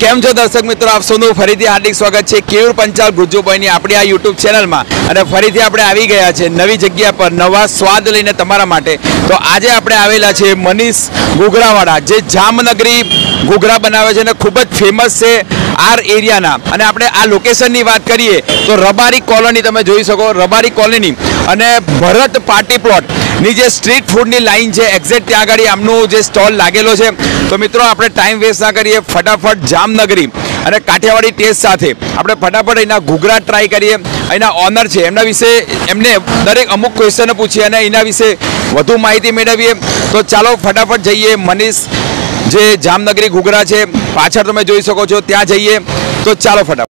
કેમ છો દર્શક મિત્રો, આપ સૌનું ફરીથી હાર્દિક સ્વાગત છે કેયુર પંચાલ ગુજ્જુભાઈની આપણી આ યુટ્યુબ ચેનલમાં। અને ફરીથી આપણે આવી ગયા છે નવી જગ્યા પર નવા સ્વાદ લઈને તમારા માટે। તો આજે આપણે આવેલા છે મનીષ ઘૂઘરાવાળા, જે જામનગરી ઘૂઘરા બનાવે છે અને ખૂબ જ ફેમસ છે આર એરિયાના। અને આપણે આ લોકેશનની વાત કરીએ તો રબારી કોલોની તમે જોઈ શકો, રબારી કોલોની અને ભરત પાર્ટી પ્લોટની જે સ્ટ્રીટ ફૂડની લાઈન છે એક્ઝેક્ટ ત્યાં આગળ આમનું જે સ્ટોલ લાગેલો છે। તો મિત્રો આપણે ટાઈમ વેસ્ટ ના કરીએ, ફટાફટ જામનગરી અને કાઠિયાવાડી ટેસ્ટ સાથે આપણે ફટાફટ અહીંના ઘૂઘરા ટ્રાય કરીએ। અહીંના ઓનર છે એમના વિશે એમને દરેક અમુક ક્વેશ્ચનો પૂછીએ અને એના વિશે વધુ માહિતી મેળવીએ। તો ચાલો ફટાફટ જઈએ મનીષ જે જામનગરી ઘૂઘરા છે પાછળ તમે જોઈ શકો છો ત્યાં જઈએ। તો ચાલો ફટાફટ।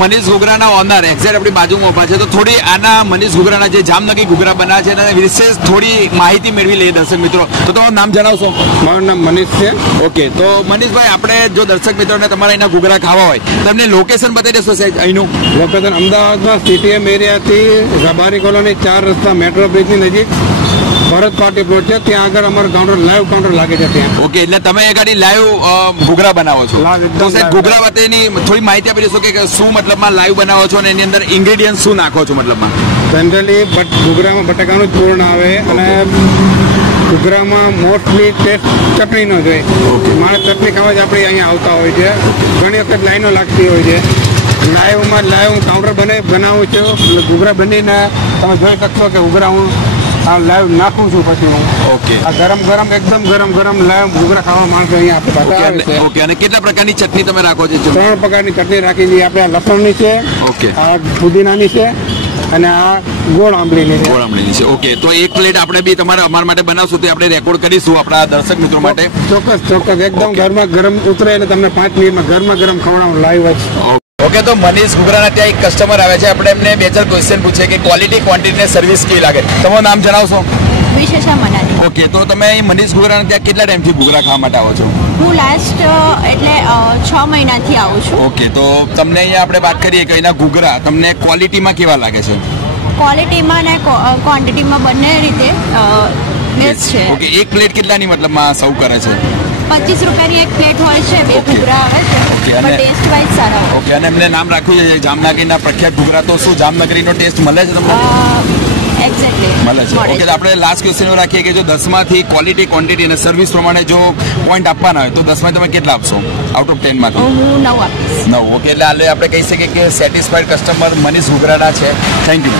મનીષ ઘૂઘરાના ઓનર એક્ઝેક્ટ આપણી બાજુમાં ઉભા છે। તો થોડી આના મનીષ ઘૂઘરાના જે જામનગરી ઘૂઘરા બનાવે છે એના વિશેષ થોડી માહિતી મેળવી લઈએ દર્શક મિત્રો। તો તમારું નામ જણાવશો? મારું નામ મનીષ છે। ઓકે, તો મનીષભાઈ આપણે જો દર્શક મિત્રોને તમારા અહીંના ઘૂઘરા ખાવા હોય તો એમને લોકેશન બતાવી દેશો સાહેબ? અહીંનું લોકેશન અમદાવાદમાં સીટીએમ એરિયાથી રબારી કોલોની 4 રસ્તા મેટ્રો બ્રિજની નજીક ભરત પાર્ટી પ્લોટ છે, ત્યાં આગળ અમારું કાઉન્ટર લાઈવ કાઉન્ટર લાગે છે ત્યાં। ઓકે, એટલે તમે એ ગાડી લાઈવ ઘૂઘરા બનાવો છો? તો સાહેબ ઘૂઘરા વાતેની થોડી માહિતી આપી દેશો કે શું મતલબમાં લાઈવ બનાવો છો અને એની અંદર ઇન્ગ્રેડિયન્ટ શું નાખો છો? મતલબમાં જનરલી ઘૂઘરામાં બટાકાનું જ પૂર્ણ આવે અને ઘૂઘરામાં મોસ્ટલી ટેસ્ટ ચટણીનો જોઈએ। માણસ ચટણી ખાવા જ આપણે અહીંયા આવતા હોય છે, ઘણી વખત લાઈનો લાગતી હોય છે। લાઈવ કાઉન્ટર બનાવું છું, ઘૂઘરા બનીને તમે જોઈ શકશો કે ઘૂઘરા હું લાઈવ નાખું છું પછી હું। ઓકે, આ ગરમ એકદમ ગરમ લાઈવ ઘૂઘરા ખાવા માણસો અહીંયા આપણે બતાવે છે। ઓકે, અને કેટલા પ્રકારની ચટણી તમે રાખો છો? 3 પ્રકારની ચટણી રાખી છે આપણે, લસણની છે, ઓકે, આ પુદીનાની છે અને આ ગોળ આંબલીની છે। ઓકે, તો એક પ્લેટ આપણે બી અમારા માટે બનાવશું તો આપણે રેકોર્ડ કરીશું આપણા દર્શક મિત્રો માટે। ચોક્કસ એકદમ ઘરમાં ગરમ ઉતરે એટલે તમને 5 મિનિટમાં ગરમ ખવડાવું લાઈવ જ। ઓકે, તો મનીષ ઘૂઘરાના ત્યાં એક કસ્ટમર આવે છે, આપણે એમને 2-4 ક્વેશ્ચન પૂછે કે ક્વોલિટી ક્વોન્ટિટી ને સર્વિસ કેવી લાગે? તમારું નામ જણાવશો? વિશેષા મનાલી। ઓકે, તો તમે અહીં મનીષ ઘૂઘરાના ત્યાં કેટલા ટાઈમથી ઘૂઘરા ખાવા માટે આવો છો? હું લાસ્ટ એટલે 6 મહિનાથી આવું છું। ઓકે, તો તમને અહીંયા આપણે વાત કરીએ કે અહીંના ઘૂઘરા તમને ક્વોલિટીમાં કેવા લાગે છે? ક્વોલિટીમાં અને ક્વોન્ટિટીમાં બંને રીતે બેસ્ટ છે। ઓકે, એક પ્લેટ કેટલાની મતલબમાં સર્વ કરે છે? 25 રૂપિયાની એક પ્લેટ હોય છે, 2 ઘૂઘરા આવે છે, પણ ટેસ્ટ વાઇઝ સારા હોય। ઓકે, અને એમને નામ રાખ્યું છે જામનગરીના પ્રખ્યાત ઘૂઘરા, તો શું જામનગરીનો ટેસ્ટ મળે છે તમને? એક્ઝેક્ટલી મળે છે। ઓકે, તો આપણે લાસ્ટ ક્વેશ્ચન રાખીએ કે જો 10માંથી ક્વોલિટી ક્વોન્ટિટી અને સર્વિસ પ્રમાણે જો પોઈન્ટ આપવાના હોય તો 10માં તમે કેટલા આપશો આઉટ ઓફ 10 માંથી? હું 9 આપીશ। 9। ઓકે, એટલે હાલે આપણે કહી શકીએ કે સેટિસ્ફાઈડ કસ્ટમર મનીષ ઘૂઘરાના છે। Thank you.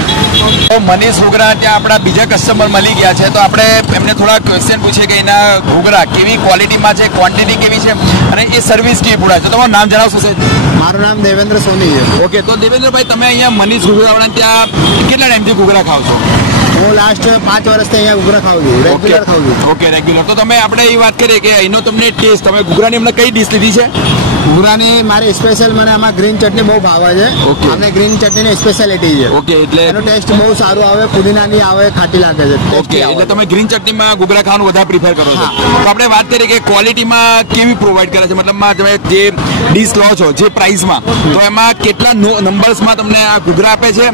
તો મનીષ ઘૂઘરા ત્યાં આપણા બીજા કસ્ટમર મળી ગયા છે, તો આપણે એમને થોડા ક્વેશ્ચન પૂછીએ કે એના ઘૂઘરા કેવી ક્વોલિટીમાં છે, ક્વોન્ટિટી કેવી છે અને એ સર્વિસ કેવી પૂરા છે? તમારું નામ જણાવશો સાહેબ? મારું નામ દેવેન્દ્ર સોની છે। ઓકે, તો દેવેન્દ્રભાઈ તમે અહીંયા મનીષ ઘૂઘરાવાળા ત્યાં કેટલા ટાઈમથી ઘૂઘરા ખાવ છો? હું લાસ્ટ 5 વર્ષથી અહીંયા ઘૂઘરા ખાઉં છું, રેગ્યુલર ખાઉં છું। Okay, regular. તો તમે આપણે એ વાત કરીએ કે અહીંનો તમને ટેસ્ટ, તમે ઘૂઘરાની અમને કઈ ડીશ લીધી છે? ઘૂઘરાની મારી સ્પેશિયલ મને આમાં ગ્રીન ચટણી બહુ ભાવે છે, અને ગ્રીન ચટણીની સ્પેશિયાલિટી છે। ઓકે, એટલે એનો ટેસ્ટ બહુ સારો આવે, પુદીનાની આવે, ખાટી લાગે છે। ઓકે, એટલે તમે ગ્રીન ચટણીમાં ઘૂઘરા ખાવાનું વધારે પ્રિફર કરો છો? તો આપણે વાત કરીએ કે ક્વોલિટીમાં કેવી પ્રોવાઈડ કરે છે, મતલબમાં તમે જે ડીશ લો છો જે પ્રાઇસમાં, તો એમાં કેટલા નંબર્સમાં તમને આ ઘૂઘરા આપે છે?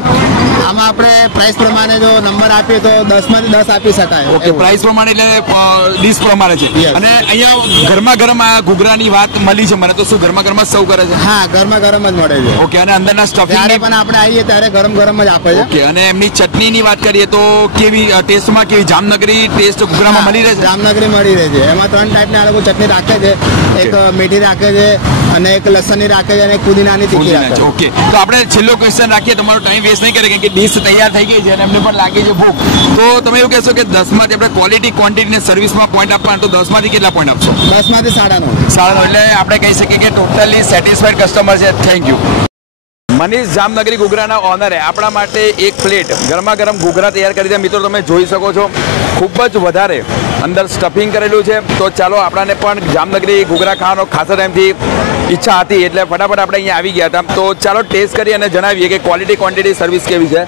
આમાં આપણે પ્રાઇસ પ્રમાણે જો નંબર આપીએ તો 10માંથી 10 આપી શકાય। ઓકે, પ્રાઇસ પ્રમાણે એટલે ડીશ પ્રમાણે છે। અને અહીંયા ગરમા આ ઘૂઘરાની વાત મળી છે મને, તો શું ગરમા સર્વ કરે છે? હા, ગરમા જ મળે છે। ઓકે, અને અંદરના સ્ટફિંગ જ્યારે પણ આપણે આવીએ ત્યારે ગરમ જ આપે છે। ઓકે, અને એમની ચટણીની વાત કરીએ તો કેવી ટેસ્ટમાં કેવી જામનગરી ટેસ્ટ ઘૂઘરામાં મળી રહે છે? જામનગરી મળી રહે છે। એમાં 3 ટાઈપની આ લોકો ચટણી રાખે છે, એક મીઠી રાખે છે અને એક લસણની રાખે છે અને એક પુદીનાની તીખી રાખે છે। ઓકે, તો આપણે છેલ્લો ક્વેશ્ચન રાખીએ, તમારો ટાઈમ વેસ્ટ નહીં કરે કે ડીશ તૈયાર થઈ ગઈ છે અને એમને પણ લાગી છે ભૂખ, તો તમે એવું કહેશો કે 10માંથી આપણે ક્વોલિટી ક્વોન્ટિટી ને સર્વિસમાં પોઈન્ટ આપવાના, તો 10માંથી કેટલા પોઈન્ટ આપશો? 10માંથી 9.5। એટલે આપણે કહી શકીએ કે ટોટલી સેટિસ્ફાઈડ કસ્ટમર છે। Thank you. મનીષ જામનગરી ઘૂઘરાના ઓનરે આપણા માટે એક પ્લેટ ગરમા ગરમ ઘૂઘરા તૈયાર કરી દીધા. મિત્રો તમે જોઈ શકો છો ખૂબ જ વધારે અંદર સ્ટફિંગ કરેલું છે. તો ચાલો આપણાને પણ જામનગરી ઘૂઘરા ખાવાનો ખાસા ટાઈમથી ઈચ્છા હતી એટલે ફટાફટ આપણે અહીંયા આવી ગયા હતા. તો ચાલો ટેસ્ટ કરી અને જણાવીએ કે ક્વોલિટી ક્વોન્ટિટી સર્વિસ કેવી છે.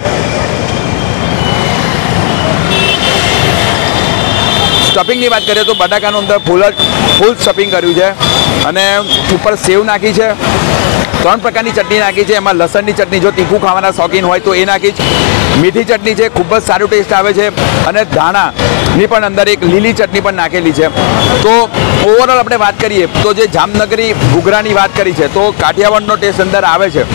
સ્ટફિંગની વાત કરીએ તો બટાકાનું અંદર ફૂલ સ્ટફિંગ કર્યું છે અને ઉપર સેવ નાખી છે. 3 પ્રકારની ચટણી નાખી છે. એમાં લસણની ચટણી, જો તીખું ખાવાના શોખીન હોય તો એ નાખી છે. મીઠી ચટણી છે, ખૂબ જ સારું ટેસ્ટ આવે છે. અને ધાણાની પણ અંદર એક લીલી ચટણી પણ નાખેલી છે. તો ઓવરઓલ આપણે વાત કરીએ તો જે જામનગરી ઘૂઘરાની વાત કરી છે તો કાઠિયાવાડનો ટેસ્ટ અંદર આવે છે.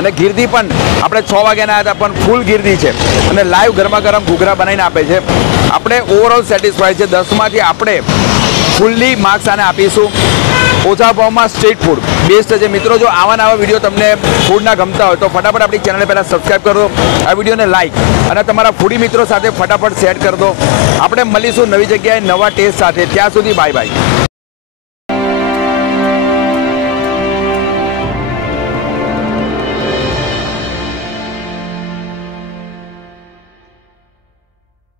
અને ગીરદી પણ આપણે 6 વાગ્યાના આવ્યા હતા પણ ફૂલ ગીરદી છે અને લાઈવ ગરમા ગરમ ઘૂઘરા બનાવીને આપે છે. આપણે ઓવરઓલ સેટિસ્ફાઈડ છે. 10માંથી આપણે ફૂલ્લી માર્ક્સ આને આપીશું. ઓછા ભાવમાં સ્ટ્રીટ ફૂડ બેસ્ટ છે. મિત્રો જો આવા નવા વિડીયો તમને ફૂડના ગમતા હોય તો ફટાફટ આપણી ચેનલને પહેલાં સબસ્ક્રાઈબ કરી દો, આ વિડીયોને લાઈક અને તમારા ફૂડી મિત્રો સાથે ફટાફટ શેર કરી દો. આપણે મળીશું નવી જગ્યાએ નવા ટેસ્ટ સાથે. ત્યાં સુધી બાય બાય.